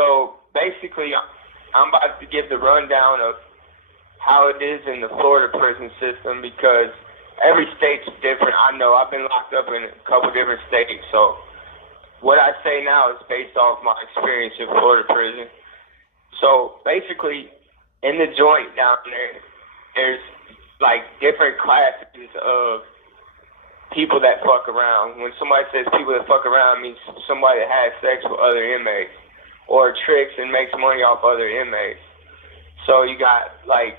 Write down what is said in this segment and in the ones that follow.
So basically, I'm about to give the rundown of how it is in the Florida prison system because every state's different. I know I've been locked up in a couple different states, so what I say now is based off my experience in Florida prison. So basically, in the joint down there, there's like different classes of people that fuck around. When somebody says people that fuck around, it means somebody that has sex with other inmates or tricks and makes money off other inmates. So you got like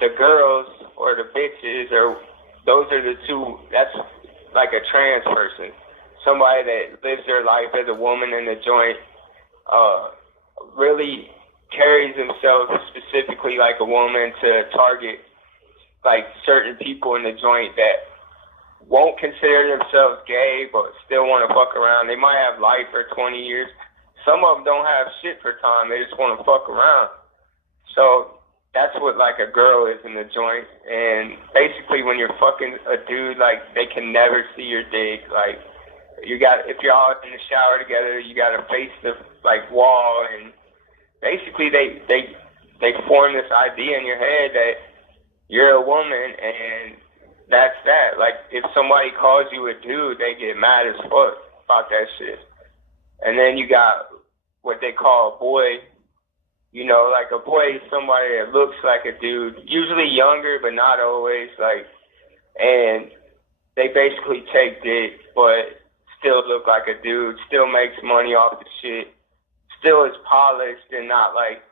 the girls or the bitches, or those are the two. That's like a trans person. Somebody that lives their life as a woman in the joint, really carries themselves specifically like a woman to target like certain people in the joint that won't consider themselves gay but still want to fuck around. They might have life for 20 years. Some of them don't have shit for time. They just want to fuck around. So that's what like a girl is in the joint. And basically when you're fucking a dude, like they can never see your dick. Like you got, if you're all in the shower together, you got to face the like wall, and basically they form this idea in your head that you're a woman, and that's that. Like if somebody calls you a dude, they get mad as fuck about that shit. And then you got what they call a boy. You know, like a boy is somebody that looks like a dude, usually younger, but not always. Like, and they basically take dick, but still look like a dude, still makes money off the shit, still is polished and not like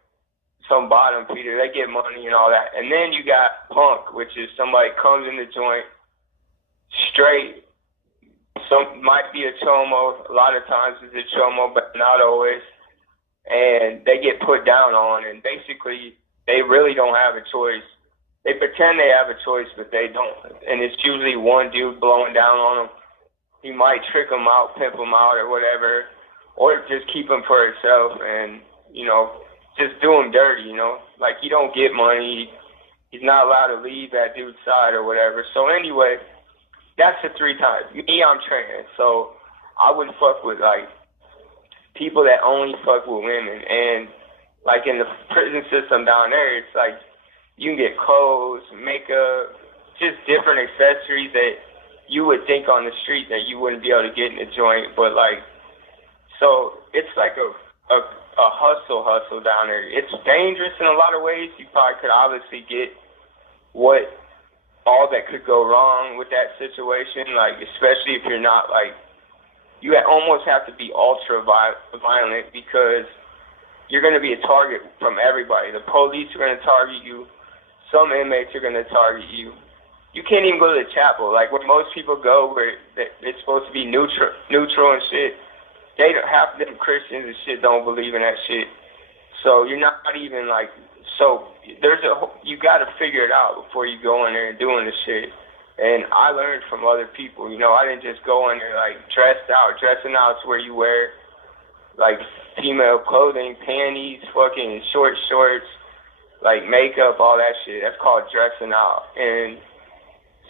some bottom feeder. They get money and all that. And then you got punk, which is somebody comes in the joint straight. Some might be a chomo. A lot of times it's a chomo, but not always. And they get put down on, and basically they really don't have a choice. They pretend they have a choice, but they don't. And it's usually one dude blowing down on them. He might trick them out, pimp them out, or whatever, or just keep them for himself and, you know, just do him dirty, you know. Like, he don't get money. He's not allowed to leave that dude's side or whatever. So anyway, that's the 3 times. Me, I'm trans, so I would fuck with, like, people that only fuck with women. And, like, in the prison system down there, it's like you can get clothes, makeup, just different accessories that you would think on the street that you wouldn't be able to get in the joint. But, like, so it's like a hustle down there. It's dangerous in a lot of ways. You probably could obviously get what all that could go wrong with that situation, like, especially if you're not, like, you almost have to be ultra violent because you're going to be a target from everybody. The police are going to target you. Some inmates are going to target you. You can't even go to the chapel. Like, where most people go, where it's supposed to be neutral and shit, they don't, half of them Christians and shit don't believe in that shit. So you're not even, like, so you got to figure it out before you go in there and doing the shit. And I learned from other people, you know. I didn't just go in there, like, dressed out. Dressing out is where you wear, like, female clothing, panties, fucking short shorts, like, makeup, all that shit. That's called dressing out. And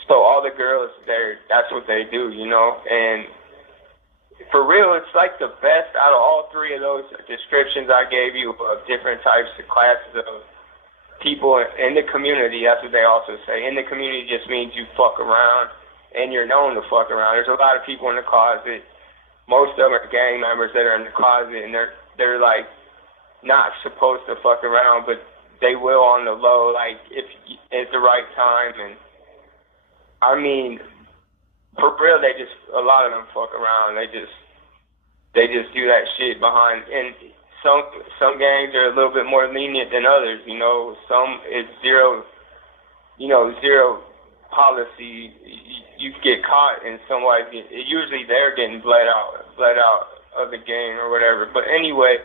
so all the girls there, that's what they do, you know. And for real, it's like the best out of all 3 of those descriptions I gave you of different types of classes of people in the community. That's what they also say. In the community just means you fuck around and you're known to fuck around. There's a lot of people in the closet. Most of them are gang members that are in the closet, and they're like not supposed to fuck around, but they will on the low, like if at the right time. And I mean, for real, a lot of them fuck around. They just do that shit behind. And some gangs are a little bit more lenient than others. You know, some it's zero policy. You get caught, and usually they're getting bled out of the gang or whatever. But anyway,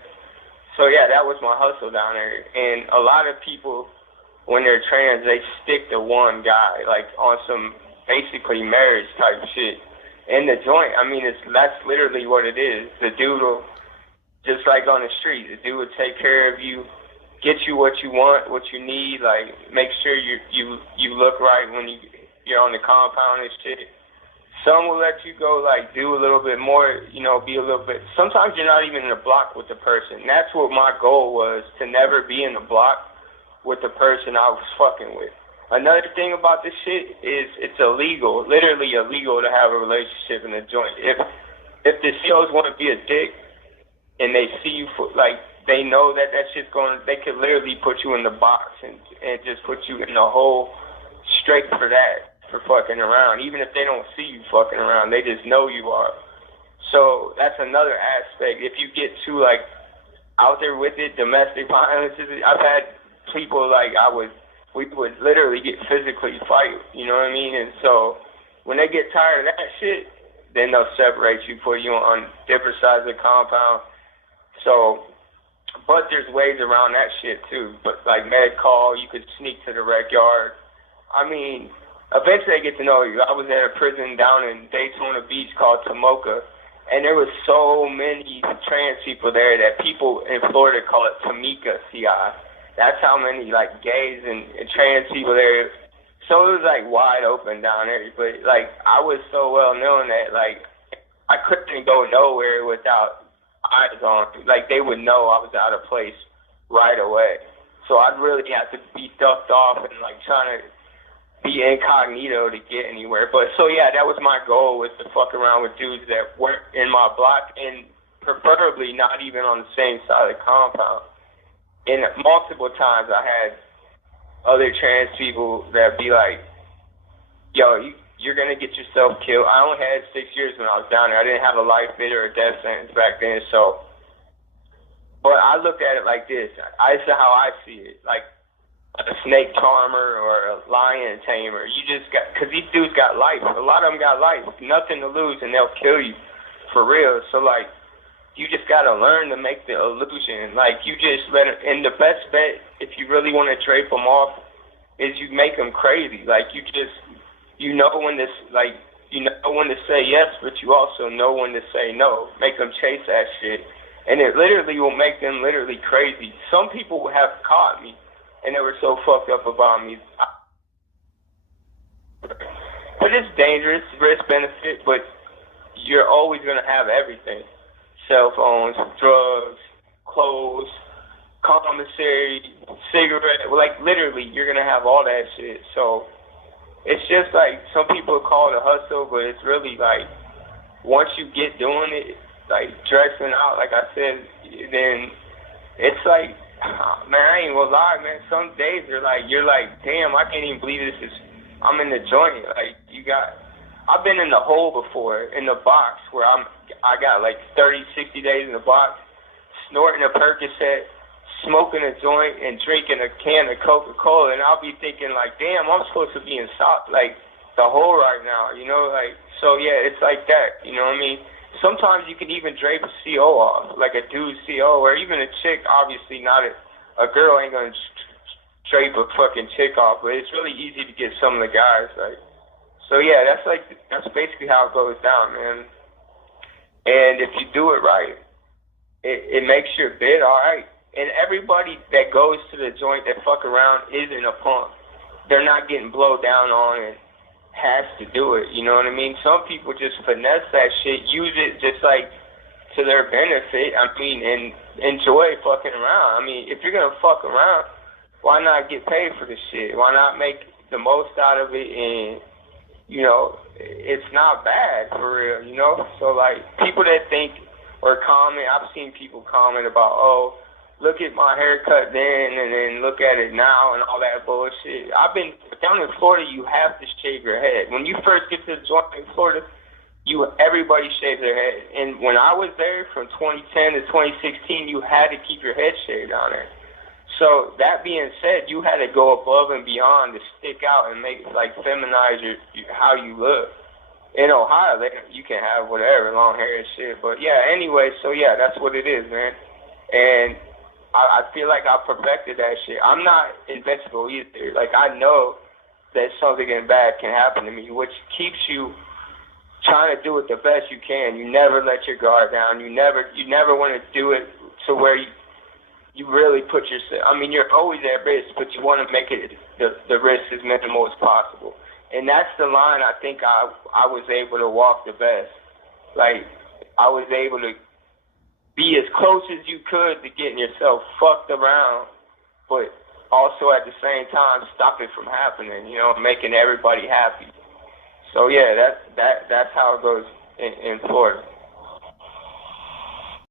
so yeah, that was my hustle down there. And a lot of people, when they're trans, they stick to one guy, like on some basically marriage type shit. In the joint, I mean, that's literally what it is. The dude will, just like on the street, the dude will take care of you, get you what you want, what you need, like make sure you look right when you're on the compound and shit. Some will let you go, like, do a little bit more, you know, be a little bit. Sometimes you're not even in the block with the person. That's what my goal was, to never be in the block with the person I was fucking with. Another thing about this shit is it's illegal, literally illegal to have a relationship in a joint. If the COs want to be a dick and they see you for, like, they know that shit's going, they could literally put you in the box and just put you in the hole straight for that, for fucking around. Even if they don't see you fucking around, they just know you are. So that's another aspect. If you get too, like, out there with it, domestic violence, I've had people, like, we would literally get physically fight, you know what I mean? And so when they get tired of that shit, then they'll separate you, put you on different sides of the compound. So, but there's ways around that shit too. But like med call, you could sneak to the rec yard. I mean, eventually they get to know you. I was at a prison down in Daytona Beach called Tomoka, and there was so many trans people there that people in Florida call it Tamika CI. That's how many, like, gays and trans people there. So it was, like, wide open down there. But, like, I was so well known that, like, I couldn't go nowhere without eyes on me. Like, they would know I was out of place right away. So I'd really have to be ducked off and, like, trying to be incognito to get anywhere. But, so, yeah, that was my goal, was to fuck around with dudes that weren't in my block and preferably not even on the same side of the compound. And multiple times I had other trans people that be like, yo, you're going to get yourself killed. I only had 6 years when I was down there. I didn't have a life bid or a death sentence back then. So, but I looked at it like this. This is how I see it. Like a snake charmer or a lion tamer. You just got, because these dudes got life. A lot of them got life. Nothing to lose, and they'll kill you for real. So, like, you just got to learn to make the illusion. Like, you just let it, and the best bet, if you really want to drape them off, is you make them crazy. Like, you know when to, like, you know when to say yes, but you also know when to say no. Make them chase that shit. And it literally will make them literally crazy. Some people have caught me, and they were so fucked up about me. But it's dangerous, risk-benefit, but you're always going to have everything. Cell phones, drugs, clothes, commissary, cigarette. Like, literally, you're going to have all that shit. So it's just like, some people call it a hustle, but it's really like, once you get doing it, like dressing out, like I said, then it's like, man, I ain't gonna lie, man. Some days you're like, damn, I can't even believe I'm in the joint. Like, I've been in the hole before, in the box, where I got like 30, 60 days in the box, snorting a Percocet, smoking a joint, and drinking a can of Coca-Cola, and I'll be thinking like, damn, I'm supposed to be in like the hole right now, you know, like, so yeah, it's like that, you know what I mean? Sometimes you can even drape a CO off, like a dude's CO, or even a chick, obviously not a girl ain't gonna drape a fucking chick off, but it's really easy to get some of the guys, like, so yeah, that's basically how it goes down, man. And if you do it right, it makes your bid all right. And everybody that goes to the joint that fuck around isn't a punk. They're not getting blowed down on and has to do it, you know what I mean? Some people just finesse that shit, use it just like to their benefit, I mean, and enjoy fucking around. I mean, if you're gonna fuck around, why not get paid for this shit? Why not make the most out of it? And, you know, it's not bad for real, you know? So, like, people that think or comment, I've seen people comment about, oh, look at my haircut then and then look at it now and all that bullshit. I've been down in Florida, you have to shave your head. When you first get to the joint in Florida, everybody shaves their head. And when I was there from 2010 to 2016, you had to keep your head shaved down there. So that being said, you had to go above and beyond to stick out and make, like, feminize how you look. In Ohio, you can have whatever, long hair and shit. But yeah, anyway, so yeah, that's what it is, man. And I feel like I perfected that shit. I'm not invincible either. Like, I know that something bad can happen to me, which keeps you trying to do it the best you can. You never let your guard down. You never want to do it to where you really put yourself, I mean, you're always at risk, but you want to make it the risk as minimal as possible. And that's the line I think I was able to walk the best. Like, I was able to be as close as you could to getting yourself fucked around, but also at the same time stop it from happening, you know, making everybody happy. So yeah, that's how it goes in Florida.